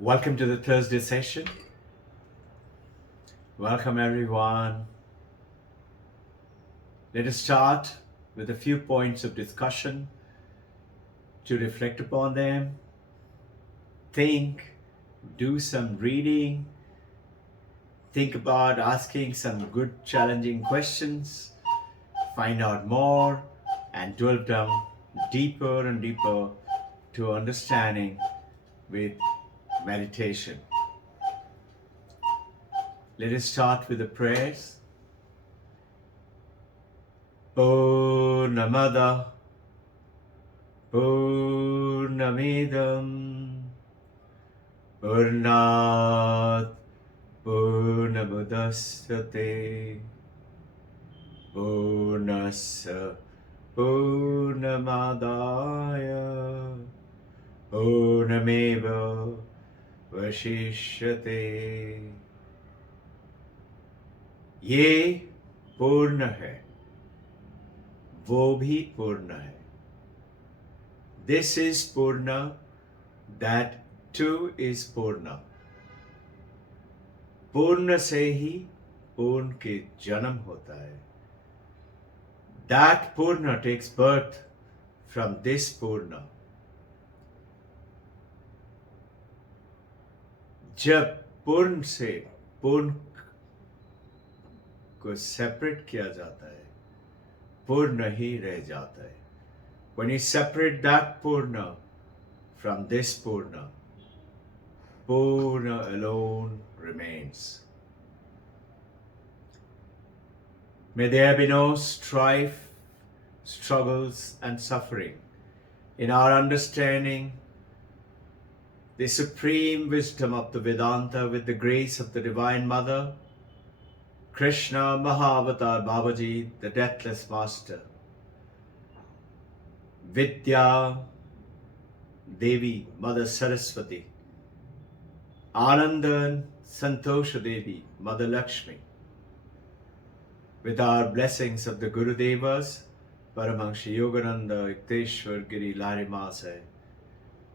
Welcome to the Thursday session. Welcome everyone. Let us start with a few points of discussion to reflect upon them, think, do some reading, think about asking some good challenging questions, find out more, and delve down deeper and deeper to understanding with meditation. Let us start with the prayers. Purnamada Purnamidam Purnat Purnamudasate Purnassa Purnamadaya Purnameva Vashishyate. ये पूर्ण है, वो भी पूर्ण है. This is Purna, that too is Purna. पूर्ण से ही पूर्ण के जन्म होता है. That Purna takes birth from this Purna. जब पूर्ण से पूर्ण को सेपरेट किया जाता है, पूर्ण ही रह जाता है. When you separate that Purna from this Purna, Purna alone remains. May there be no strife, struggles, and suffering in our understanding the supreme wisdom of the Vedanta with the grace of the Divine Mother, Krishna Mahavatar Babaji, the Deathless Master, Vidya Devi, Mother Saraswati, Ananda and Santosha Devi, Mother Lakshmi, with our blessings of the Guru Devas, Paramahansa Yogananda, Yukteswar Giri Larimase,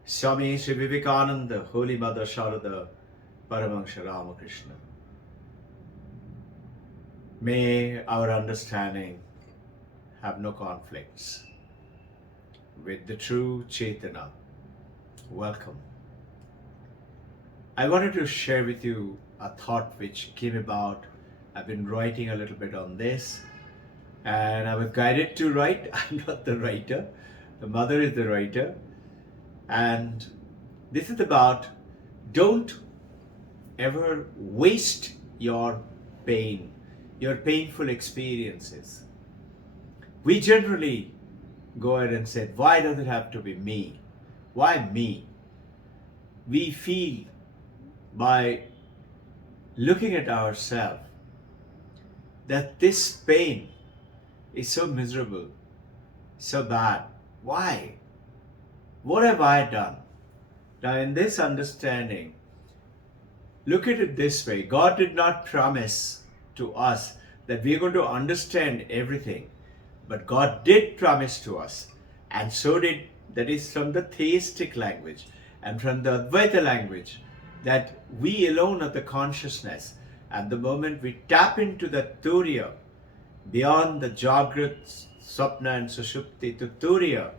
Swami Sri Vivekananda, Holy Mother Sharada, Paramahansa Ramakrishna. May our understanding have no conflicts with the true Chaitanya. Welcome. I wanted to share with you a thought which came about. I've been writing a little bit on this and I was guided to write. I'm not the writer. The mother is the writer. And this is about don't ever waste your pain, your painful experiences. We generally go ahead and say, why does it have to be me? Why me? We feel by looking at ourselves that this pain is so miserable, so bad. Why? What have I done? Now, in this understanding, look at it this way. God did not promise to us that we are going to understand everything, but God did promise to us, and so did, that is from the theistic language and from the Advaita language, that we alone are the consciousness. At the moment we tap into the Turiya, beyond the Jagrat, Sapna and Sushupti to Turiya,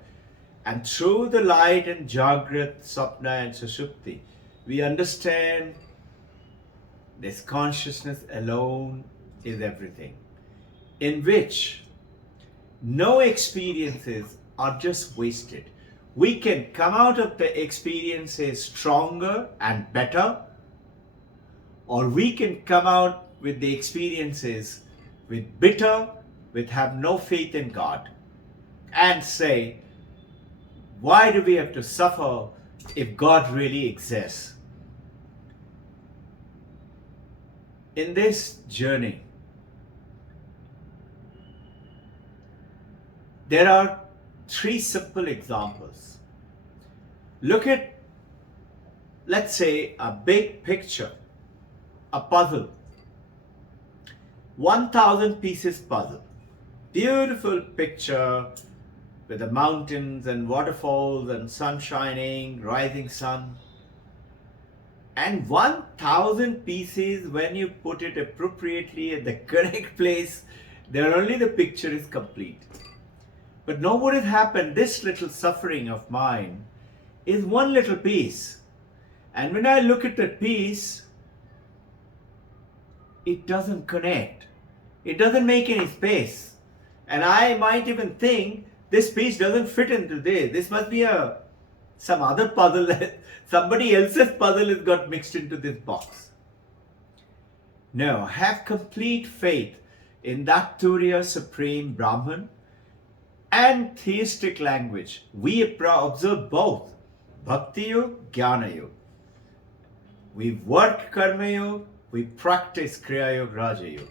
and through the light and Jagrat, Sapna and Sushupti, we understand this consciousness alone is everything, in which no experiences are just wasted. We can come out of the experiences stronger and better, or we can come out with the experiences with bitter, with have no faith in God, and say, why do we have to suffer if God really exists? In this journey, there are three simple examples. Look at, let's say, a big picture, a puzzle, 1,000 pieces puzzle. Beautiful picture with the mountains and waterfalls and sun shining, rising sun. And 1000 pieces, when you put it appropriately at the correct place, then only the picture is complete. But now what has happened, this little suffering of mine is one little piece. And when I look at that piece, it doesn't connect. It doesn't make any space. And I might even think this piece doesn't fit into this. This must be some other puzzle. Somebody else's puzzle has got mixed into this box. No, have complete faith in that Turiya Supreme Brahman and theistic language. We observe both Bhakti Yoga, Jnana Yoga. We work Karma Yoga, we practice Kriya Yoga, Raja Yoga.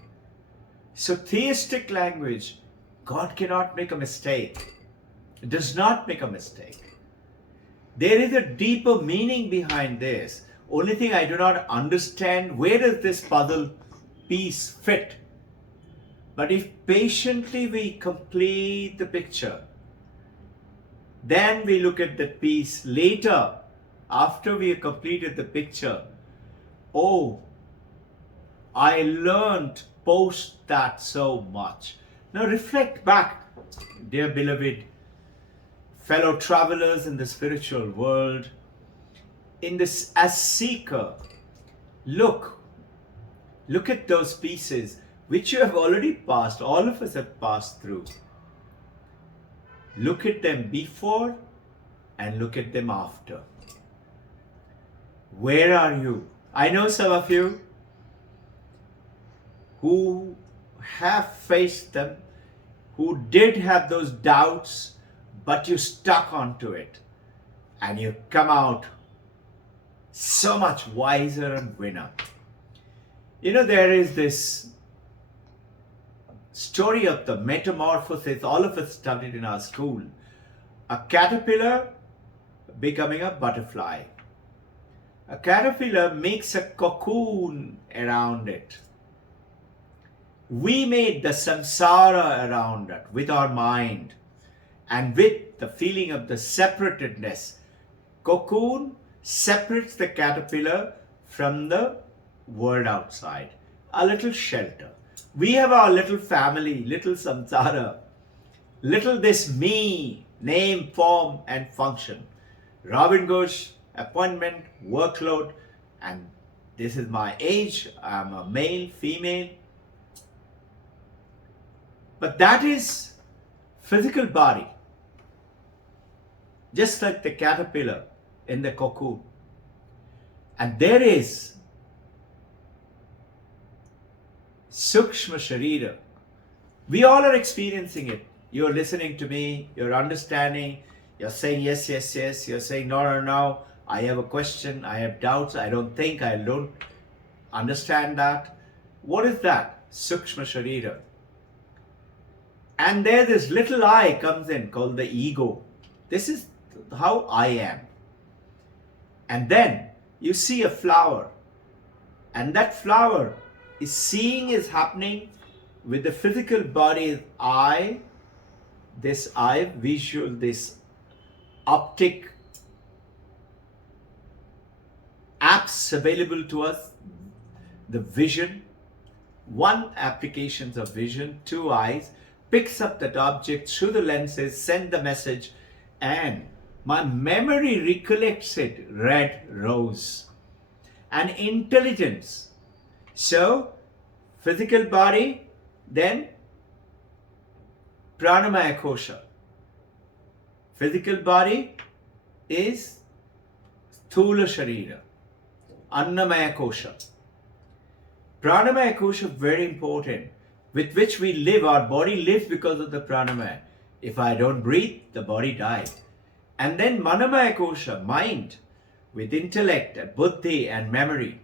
So theistic language, God cannot make a mistake. It does not make a mistake. There is a deeper meaning behind this. Only thing I do not understand, where does this puzzle piece fit? But if patiently we complete the picture, then we look at the piece later, after we have completed the picture. Oh, I learned post that so much. Now reflect back, dear beloved fellow travelers in the spiritual world, in this as seeker, look at those pieces which you have already passed, all of us have passed through. Look at them before and look at them after. Where are you? I know some of you who have faced them, who did have those doubts, but you stuck onto it and you come out so much wiser and winner. You know, there is this story of the Metamorphosis, all of us studied in our school. A caterpillar becoming a butterfly. A caterpillar makes a cocoon around it. We made the samsara around it with our mind and with the feeling of the separatedness. Cocoon separates the caterpillar from the world outside. A little shelter. We have our little family, little samsara, little this me, name, form and function. Robbin Ghosh, appointment, workload, and this is my age, I'm a male, female. But that is physical body, just like the caterpillar in the cocoon. And there is Sukshma Sharira. We all are experiencing it. You're listening to me, you're understanding, you're saying yes, yes, yes, you're saying no, no, no, I have a question, I have doubts, I don't understand that. What is that? Sukshma Sharira. And there this little I comes in called the ego. This is how I am. And then you see a flower, and that flower is seeing is happening with the physical body eye, this eye, visual, this optic apps available to us, the vision, one applications of vision, two eyes, picks up that object through the lenses, send the message, and my memory recollects it, red rose. And intelligence. So, physical body, then pranamaya kosha. Physical body is sthula sharira, annamaya kosha. Pranamaya kosha, very important, with which we live. Our body lives because of the pranamaya. If I don't breathe, the body dies. And then manamaya kosha, mind, with intellect, buddhi and memory,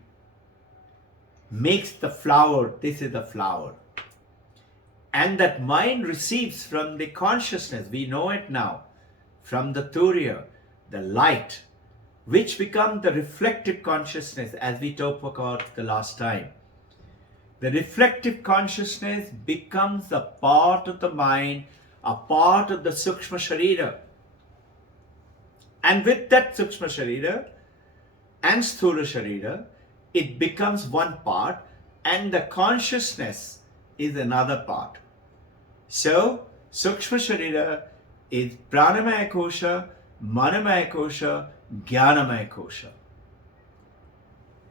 makes the flower. This is the flower. And that mind receives from the consciousness, we know it now, from the Turiya, the light, which becomes the reflective consciousness, as we talked about the last time. The reflective consciousness becomes a part of the mind, a part of the Sukshma Sharira. And with that Sukshma Sharira, and Sthula Sharira, it becomes one part, and the consciousness is another part. So, Sukshma Sharira is Pranamaya Kosha, Manamaya Kosha, Jnanamaya Kosha.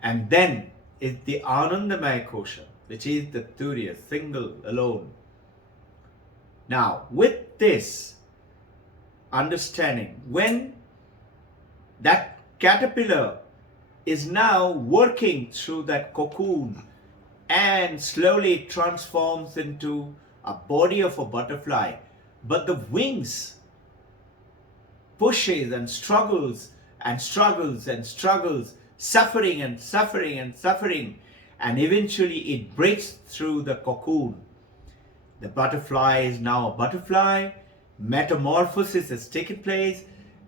And then is the Anandamaya Kosha, which is the Turiya, single, alone. Now, with this understanding, when that caterpillar is now working through that cocoon and slowly transforms into a body of a butterfly, but the wings pushes and struggles and struggles and struggles, suffering and suffering and suffering, and eventually it breaks through the cocoon. The butterfly is now a butterfly, metamorphosis has taken place,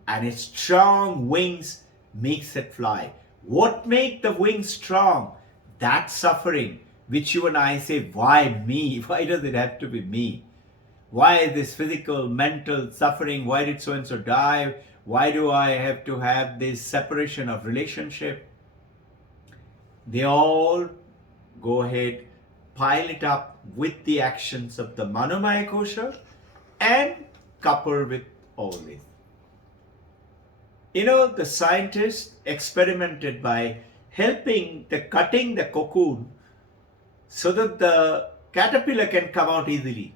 and its strong wings makes it fly. What makes the wings strong? That suffering, which you and I say, why me? Why does it have to be me? Why this physical, mental suffering? Why did so-and-so die? Why do I have to have this separation of relationship? They all go ahead, pile it up with the actions of the Manomaya Kosha and couple with all this. You know, the scientists experimented by cutting the cocoon so that the caterpillar can come out easily.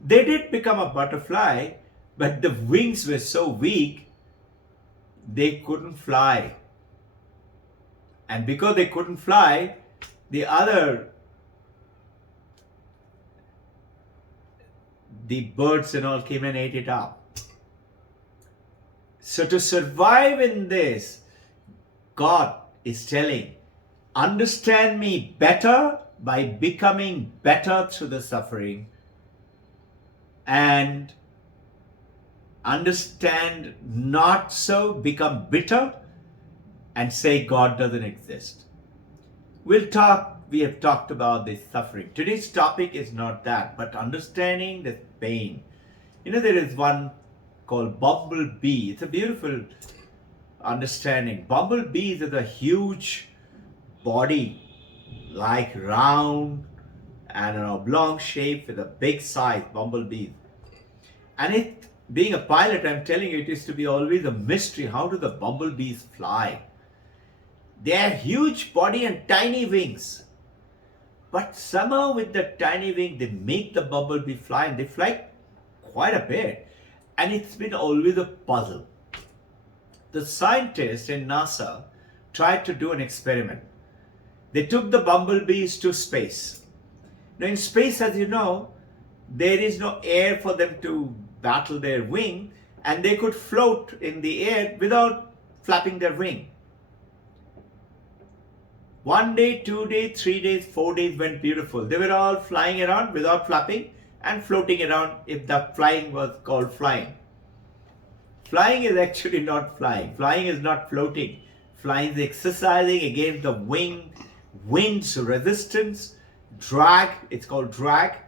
They did become a butterfly, but the wings were so weak, they couldn't fly. And because they couldn't fly, the birds and all came and ate it up. So to survive in this, God is telling, understand me better by becoming better through the suffering, and understand not so, become bitter and say God doesn't exist. We have talked about this suffering. Today's topic is not that, but understanding this pain. You know, there is one called bumblebee. It's a beautiful understanding. Bumblebees is a huge body, like round and an oblong shape with a big size, bumblebees. And it, being a pilot, I'm telling you, it is to be always a mystery. How do the bumblebees fly? They have huge body and tiny wings. But somehow with the tiny wing, they make the bumblebee fly, and they fly quite a bit. And it's been always a puzzle. The scientists in NASA tried to do an experiment. They took the bumblebees to space. Now in space, as you know, there is no air for them to battle their wing, and they could float in the air without flapping their wing. 1 day, 2 days, 3 days, 4 days went beautiful. They were all flying around without flapping and floating around, if the flying was called flying. Flying is actually not flying. Flying is not floating. Flying is exercising against the wind's resistance, drag, it's called drag,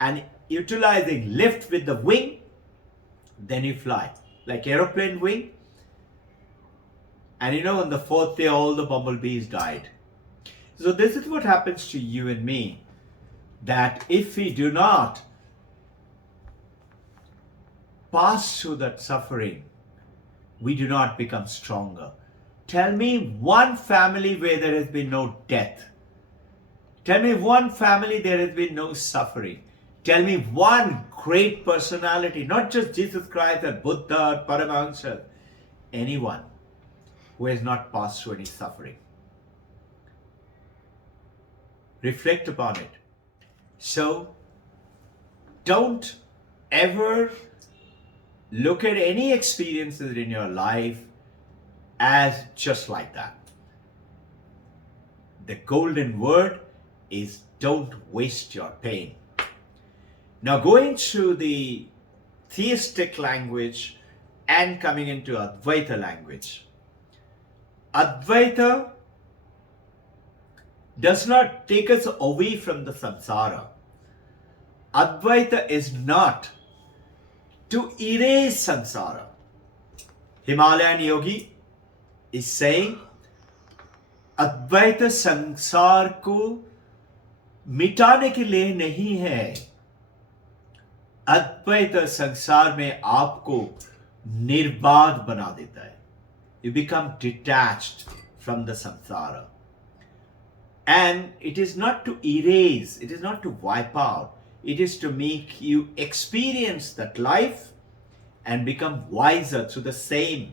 and utilizing lift with the wing, then you fly. Like aeroplane wing. And you know, on the 4th day, all the bumblebees died. So this is what happens to you and me, that if we do not pass through that suffering, we do not become stronger. Tell me one family where there has been no death. Tell me one family there has been no suffering. Tell me one great personality, not just Jesus Christ or Buddha or Paramahansa, anyone who has not passed through any suffering. Reflect upon it. So, don't ever look at any experiences in your life as just like that. The golden word is don't waste your pain. Now, going through the theistic language and coming into Advaita language. Advaita does not take us away from the samsara. Advaita is not to erase samsara. Himalayan yogi is saying अद्वैत संसार को मिटाने के लिए नहीं है। अद्वैत संसार में आपको निर्बाध बना देता है। You become detached from the samsara. And it is not to erase, it is not to wipe out, it is to make you experience that life and become wiser through the same.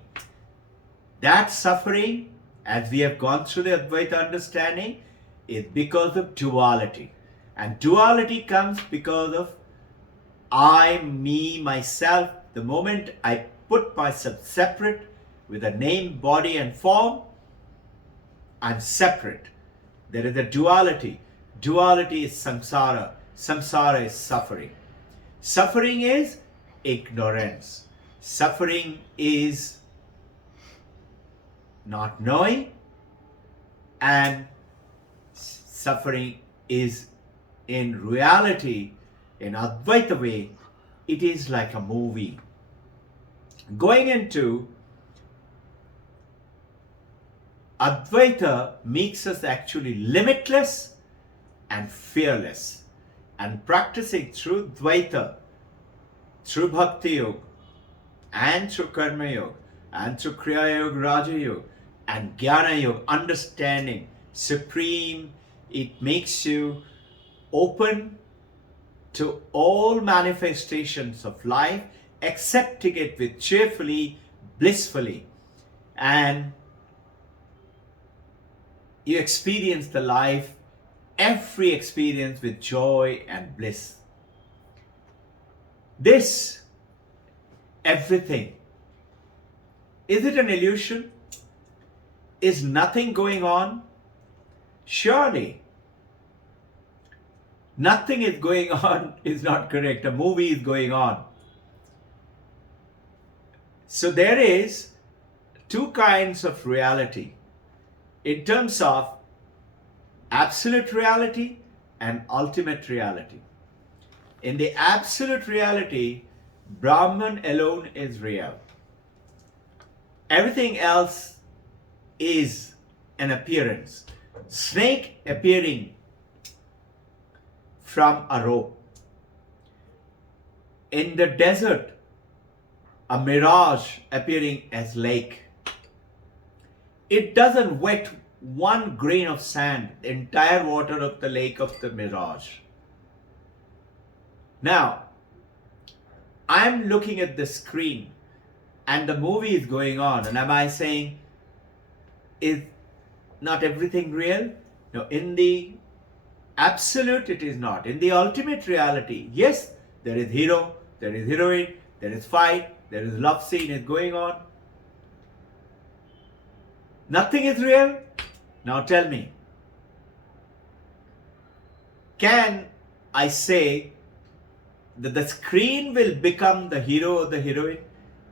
That suffering, as we have gone through the Advaita understanding, is because of duality. And duality comes because of I, me, myself. The moment I put myself separate with a name, body, and form, I'm separate. There is a duality. Duality is samsara. Samsara is suffering. Suffering is ignorance. Suffering is not knowing, and suffering is in reality, in Advaita way, it is like a movie. Going into Advaita makes us actually limitless and fearless. And practicing through Dvaita, through Bhakti Yoga, and through Karma Yoga, and through Kriya Yoga, Raja Yoga, and Jnana Yoga, understanding supreme, it makes you open to all manifestations of life, accepting it with cheerfully, blissfully, and you experience the life, every experience with joy and bliss. This, everything, is it an illusion? Is nothing going on? Surely. Nothing is going on is not correct. A movie is going on. So there is two kinds of reality in terms of absolute reality and ultimate reality. In the absolute reality, Brahman alone is real. Everything else is an appearance. Snake appearing from a rope. In the desert, a mirage appearing as lake. It doesn't wet one grain of sand, the entire water of the lake of the mirage. Now, I'm looking at the screen and the movie is going on, and am I saying, is not everything real? No, in the absolute it is not. In the ultimate reality, yes, there is hero, there is heroine, there is fight, there is love scene is going on. Nothing is real? Now tell me, can I say that the screen will become the hero or the heroine?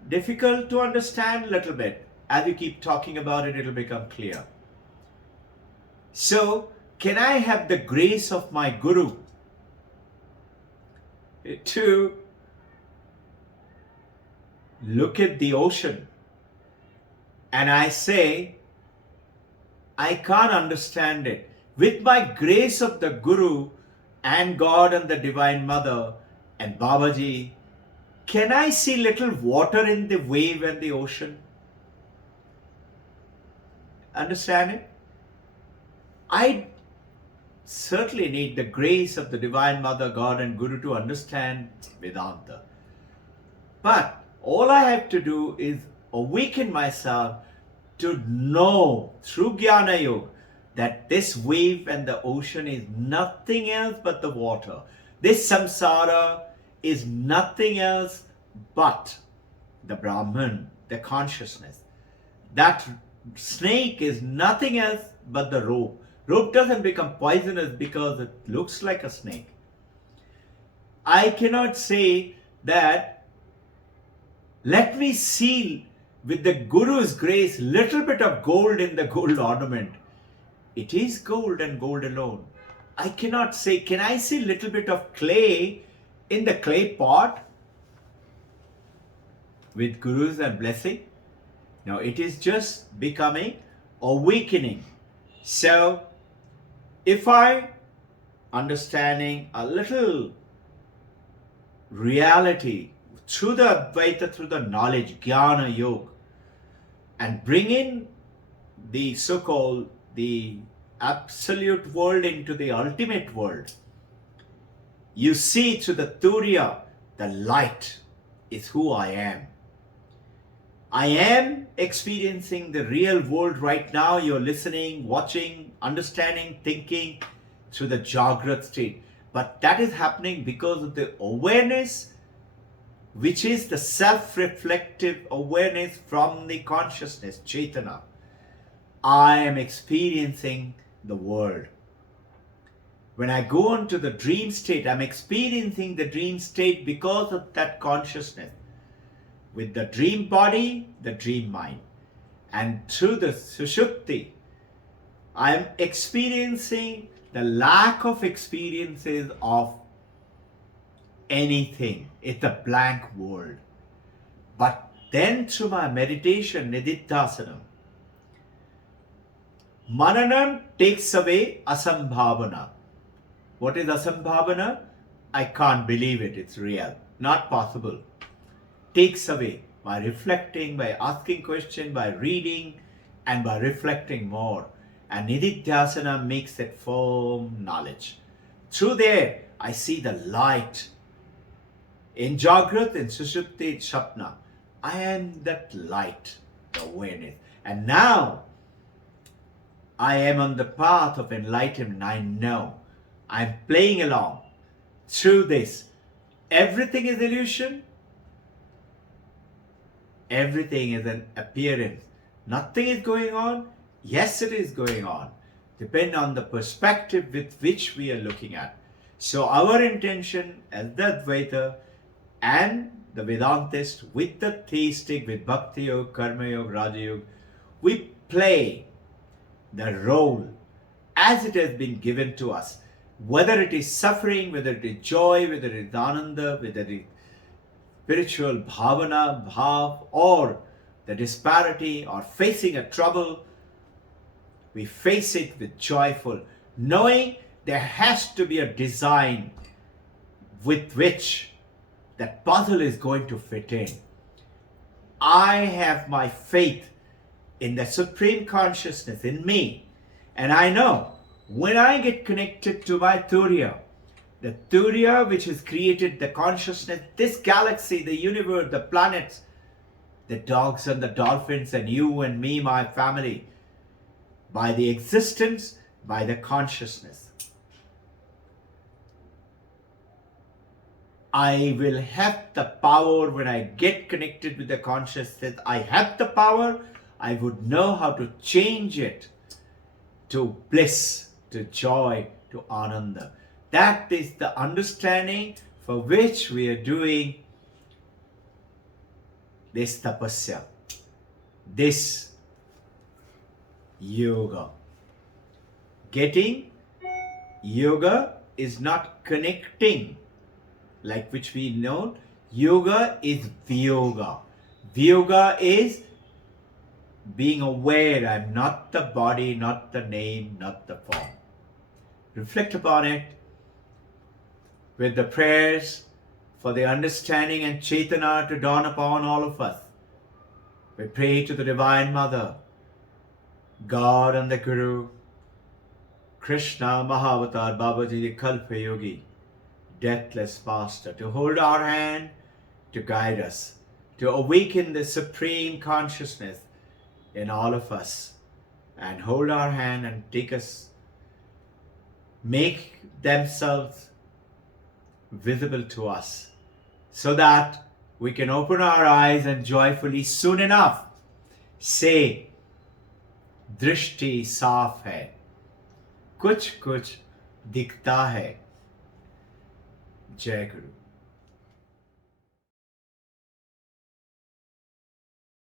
Difficult to understand a little bit. As you keep talking about it, it will become clear. So, can I have the grace of my Guru to look at the ocean and I say, I can't understand it. With my grace of the Guru and God and the Divine Mother and Babaji, can I see little water in the wave and the ocean? Understand it? I certainly need the grace of the Divine Mother, God and Guru to understand Vedanta. But all I have to do is awaken myself to know through Jnana Yoga that this wave and the ocean is nothing else but the water. This samsara is nothing else but the Brahman, the consciousness. That snake is nothing else but the rope. Rope doesn't become poisonous because it looks like a snake. I cannot say that let me seal with the Guru's grace little bit of gold in the gold ornament. It is gold and gold alone. I cannot say, can I see little bit of clay in the clay pot with Guru's and blessing? No, it is just becoming awakening So, if I understanding a little reality through the Advaita, through the knowledge, Jnana Yoga, and bring in the so-called the absolute world into the ultimate world, you see through the Turiya, the light is who I am. I am experiencing the real world right now. You're listening, watching, understanding, thinking through the Jagrat state. But that is happening because of the awareness, which is the self-reflective awareness from the consciousness, Chaitana. I am experiencing the world. When I go into the dream state, I'm experiencing the dream state because of that consciousness. With the dream body, the dream mind. And through the Sushupti, I am experiencing the lack of experiences of anything. It's a blank world. But then through my meditation, Nididhasanam, Mananam takes away asambhavana. What is asambhavana? I can't believe it. It's real. Not possible. Takes away by reflecting, by asking questions, by reading, and by reflecting more. And Nididhyasana makes it firm knowledge. Through there, I see the light. In Jagrat, in Sushupti, in Shapna, I am that light, the awareness. And now, I am on the path of enlightenment. I know. I'm playing along through this. Everything is illusion. Everything is an appearance. Nothing is going on. Yes, it is going on. Depend on the perspective with which we are looking at. So our intention as the Advaita and the Vedantist with the theistic, with Bhakti Yoga, Karma Yoga, Raja Yoga, we play the role as it has been given to us. Whether it is suffering, whether it is joy, whether it is ananda, whether it is spiritual bhavana, bhav, or the disparity, or facing a trouble, we face it with joyful, knowing there has to be a design with which that puzzle is going to fit in. I have my faith in the Supreme Consciousness in me, and I know when I get connected to my Turiya, the Turiya which has created the consciousness, this galaxy, the universe, the planets, the dogs and the dolphins, and you and me, my family, by the existence, by the consciousness. I will have the power when I get connected with the consciousness. I have the power. I would know how to change it to bliss, to joy, to ananda. That is the understanding for which we are doing this tapasya, this yoga. Getting yoga is not connecting, like which we know. Yoga is vyoga. Vyoga is being aware. I'm not the body, not the name, not the form. Reflect upon it with the prayers for the understanding and Chaitana to dawn upon all of us. We pray to the Divine Mother, God and the Guru, Krishna, Mahavatar, Babaji, the Kalpa Yogi, Deathless Master, to hold our hand, to guide us, to awaken the Supreme Consciousness in all of us, and hold our hand and take us, make themselves visible to us, so that we can open our eyes and joyfully soon enough say, Drishti saaf hai, kuch kuch dikhta hai. Jai Guru.